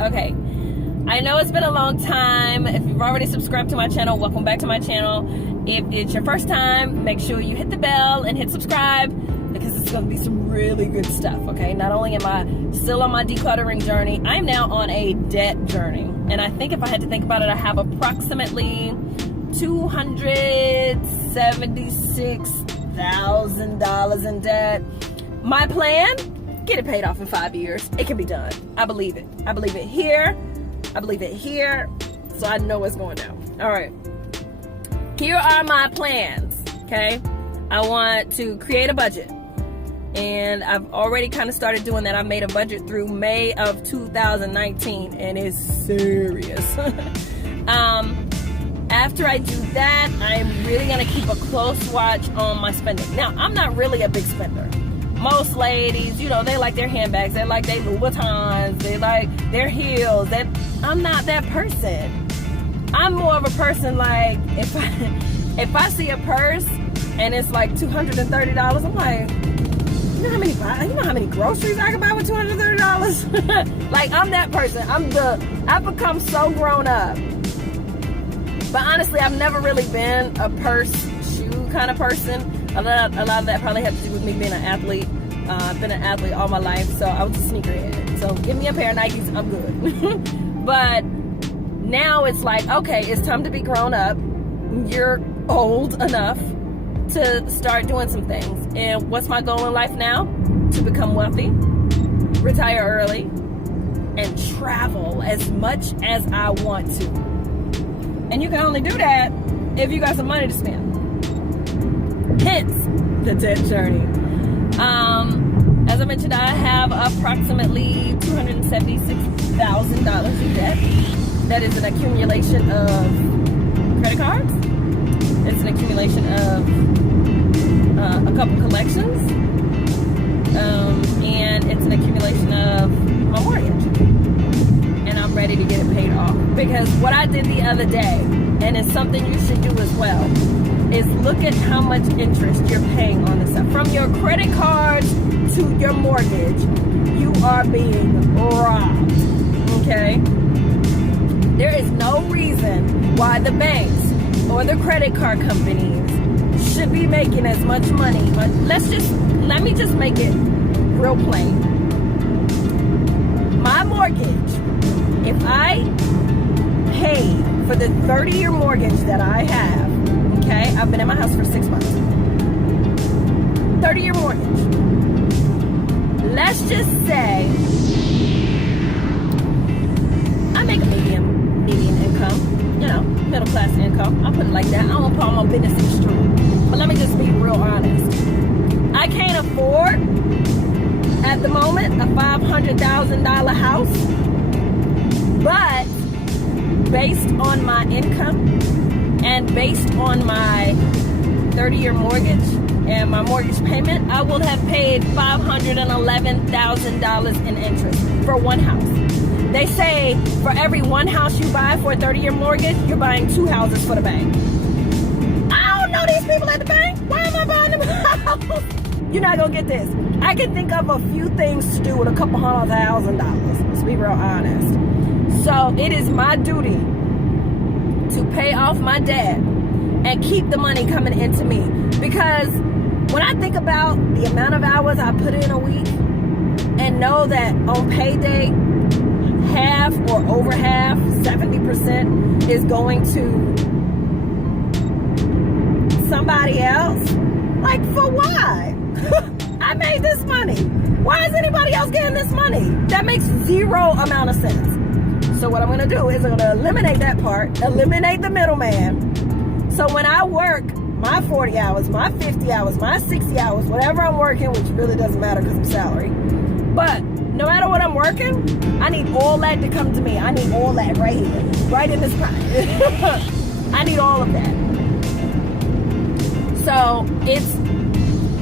Okay, I know it's been a long time. If you've already subscribed to my channel, welcome back to my channel. If it's your first time, make sure you hit the bell and hit subscribe, because it's going to be some really good stuff, okay? Not only am I still on my decluttering journey, I'm now on a debt journey. And I think if I had to think about it, I have approximately $276,000 in debt. My plan? Get it paid off in 5 years. It can be done. I believe it. I believe it here. I believe it here. So I know what's going down. All right. Here are my plans, okay? I want to create a budget. And I've already kind of started doing that. I made a budget through May of 2019, and it's serious. After I do that, I'm really going to keep a close watch on my spending. Now, I'm not really a big spender. Most ladies, you know, they like their handbags, they like their Louboutins, they like their heels. I'm not that person. I'm more of a person like, if I see a purse and it's like $230, I'm like, you know how many groceries I can buy with $230? Like, I'm that person. I've become so grown up. But honestly, I've never really been a purse, shoe kind of person. A lot of that probably had to do with me being an athlete. I've been an athlete all my life, so I was a sneakerhead. So give me a pair of Nikes, I'm good. But now it's like, okay, it's time to be grown up. You're old enough to start doing some things. And what's my goal in life now? To become wealthy, retire early, and travel as much as I want to. And you can only do that if you got some money to spend. Hence the debt journey. As I mentioned, I have approximately $276,000 in debt. That is an accumulation of credit cards. It's an accumulation of a couple collections. And it's an accumulation of my mortgage. And I'm ready to get it paid off. Because what I did the other day, and it's something you should do as well, is look at how much interest you're paying on this stuff. From your credit cards to your mortgage, you are being robbed, okay? There is no reason why the banks or the credit card companies should be making as much money. But let me just make it real plain. My mortgage, if I paid for the 30-year mortgage that I have, okay, I've been in my house for 6 months. 30-year mortgage. Let's just say I make a median income, you know, middle class income. I'll put it like that. I don't put my business extreme. But let me just be real honest. I can't afford, at the moment, a $500,000 house. But based on my income and based on my 30-year mortgage and my mortgage payment, I will have paid $511,000 in interest for one house. They say for every one house you buy for a 30-year mortgage, you're buying 2 houses for the bank. I don't know these people at the bank. Why am I buying them a house? You're not going to get this. I can think of a few things to do with a couple $100,000. Let's be real honest. So it is my duty to pay off my debt and keep the money coming into me. Because when I think about the amount of hours I put in a week and know that on payday, half or over half, 70% is going to somebody else, like, for why? I made this money. Why is anybody else getting this money? That makes zero amount of sense. So what I'm going to do is I'm going to eliminate that part, eliminate the middleman. So when I work my 40 hours, my 50 hours, my 60 hours, whatever I'm working, which really doesn't matter because I'm salary. But no matter what I'm working, I need all that to come to me. I need all that right here, right in this pot. I need all of that. So it's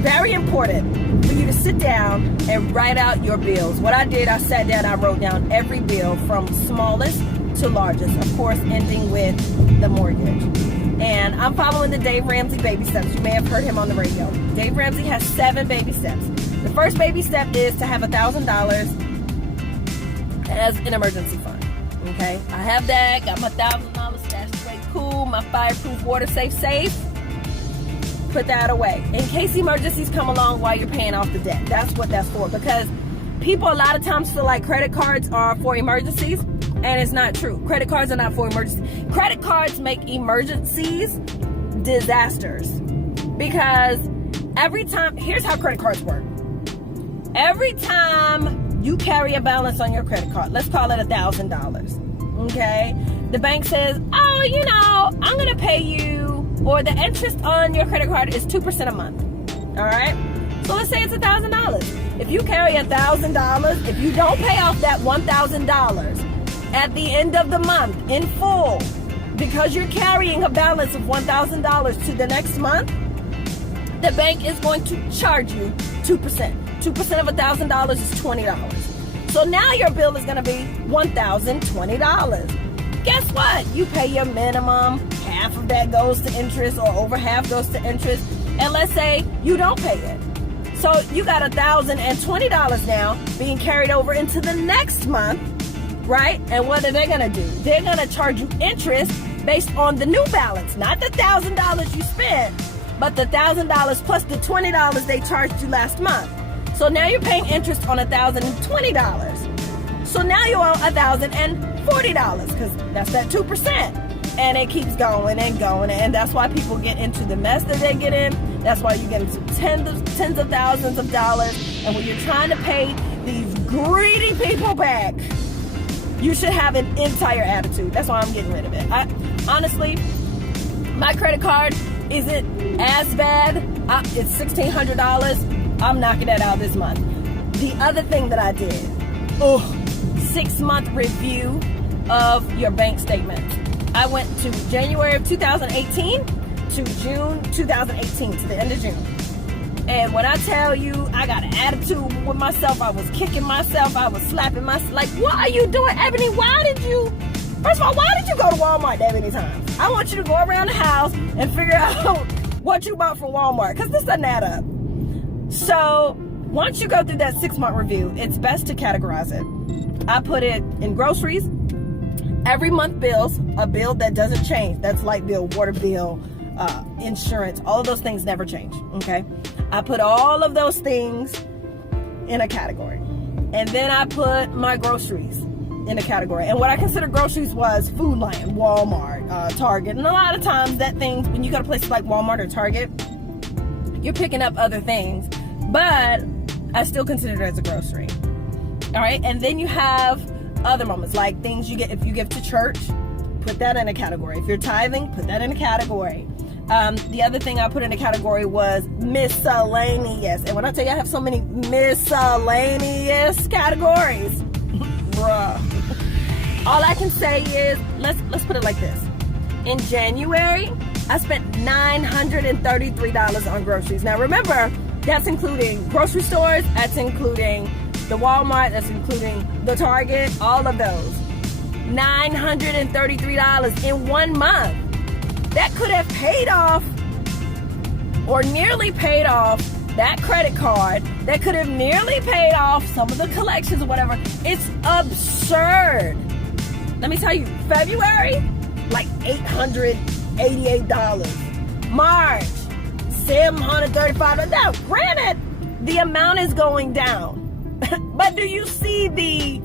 very important for you to sit down and write out your bills. What I did, I sat down, I wrote down every bill from smallest to largest, of course, ending with the mortgage. And I'm following the Dave Ramsey baby steps. You may have heard him on the radio. Dave Ramsey has 7 baby steps. The first baby step is to have $1,000 as an emergency fund. Okay, I have that. Got my $1,000 stashed away. Cool. My fireproof, water safe. Put that away in case emergencies come along while you're paying off the debt. That's what that's for. Because people a lot of times feel like credit cards are for emergencies, and it's not true. Credit cards are not for emergencies. Credit cards make emergencies disasters. Because every time, here's how credit cards work. Every time you carry a balance on your credit card, let's call it $1,000, okay? The bank says, oh, I'm gonna pay you, or the interest on your credit card is 2% a month, all right? So let's say it's $1,000. If you carry $1,000, if you don't pay off that $1,000 at the end of the month in full, because you're carrying a balance of $1,000 to the next month, the bank is going to charge you 2%. 2% of $1,000 is $20. So now your bill is going to be $1,020. Guess what? You pay your minimum. Half of that goes to interest, or over half goes to interest. And let's say you don't pay it. So you got $1,020 now being carried over into the next month, right? And what are they going to do? They're going to charge you interest based on the new balance, not the $1,000 you spent, but the $1,000 plus the $20 they charged you last month. So now you're paying interest on $1,020. So now you owe $1,040 because that's that 2%. And it keeps going and going. And that's why people get into the mess that they get in. That's why you get into tens of thousands of dollars. And when you're trying to pay these greedy people back, you should have an entire attitude. That's why I'm getting rid of it. Honestly, my credit card isn't as bad. It's $1,600. I'm knocking that out this month. The other thing that I did, 6-month review of your bank statement. I went to January of 2018 to June 2018, to the end of June. And when I tell you I got an attitude with myself, I was kicking myself, I was slapping myself. Like, what are you doing, Ebony? First of all, why did you go to Walmart that many times? I want you to go around the house and figure out what you bought from Walmart, because this doesn't add up. So once you go through that 6-month review, it's best to categorize it. I put it in groceries, every month bills, a bill that doesn't change. That's light bill, water bill, insurance, all of those things never change, okay? I put all of those things in a category. And then I put my groceries in a category. And what I consider groceries was Food Lion, Walmart, Target. And a lot of times that things, when you go to places like Walmart or Target, you're picking up other things, but I still consider it as a grocery. All right, and then you have other moments, like things you get if you give to church, put that in a category. If you're tithing, put that in a category. The other thing I put in a category was miscellaneous. And when I tell you I have so many miscellaneous categories, bruh. All I can say is, let's put it like this. In January, I spent $933 on groceries. Now remember, that's including grocery stores, that's including the Walmart, that's including the Target, all of those. $933 in 1 month. That could have paid off, or nearly paid off, that credit card. That could have nearly paid off some of the collections or whatever. It's absurd. Let me tell you, February, like $888. March, $735. Now, granted, the amount is going down. But do you see the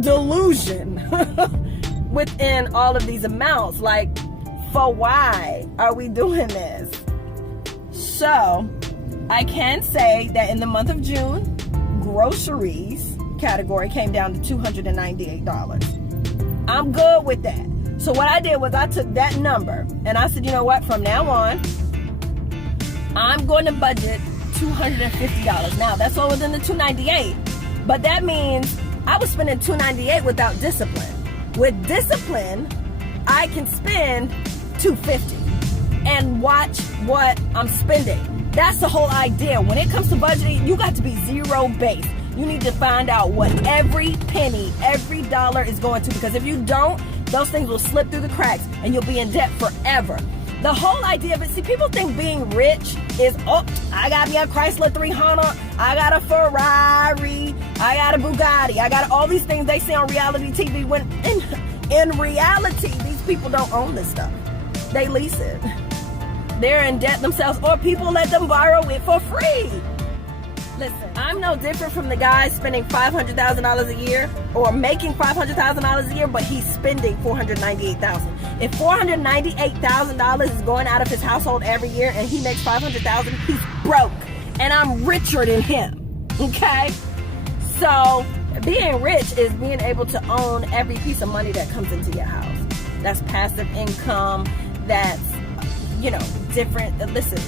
delusion within all of these amounts? Like, for why are we doing this? So, I can say that in the month of June, groceries category came down to $298. I'm good with that. So what I did was I took that number and I said, you know what, from now on, I'm going to budget $250. Now, that's all within the $298, but that means I was spending $298 without discipline. With discipline, I can spend $250 and watch what I'm spending. That's the whole idea. When it comes to budgeting, you got to be zero-based. You need to find out what every penny, every dollar is going to, because if you don't, those things will slip through the cracks and you'll be in debt forever. The whole idea of it, see, people think being rich is, oh, I got me a Chrysler 300, I got a Ferrari, I got a Bugatti. I got all these things they see on reality TV when in reality, these people don't own this stuff. They lease it. They're in debt themselves, or people let them borrow it for free. Listen, I'm no different from the guy spending $500,000 a year or making $500,000 a year, but he's spending $498,000. If $498,000 is going out of his household every year and he makes $500,000, he's broke. And I'm richer than him, okay? So being rich is being able to own every piece of money that comes into your house. That's passive income. That's, different. Listen,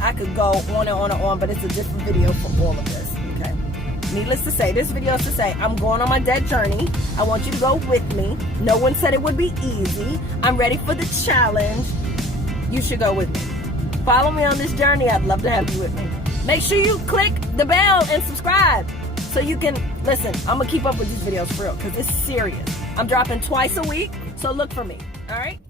I could go on and on and on, but it's a different video for all of this, okay? Needless to say, this video is to say, I'm going on my debt journey. I want you to go with me. No one said it would be easy. I'm ready for the challenge. You should go with me. Follow me on this journey. I'd love to have you with me. Make sure you click the bell and subscribe so you can, listen, I'm going to keep up with these videos for real because it's serious. I'm dropping twice a week, so look for me, all right?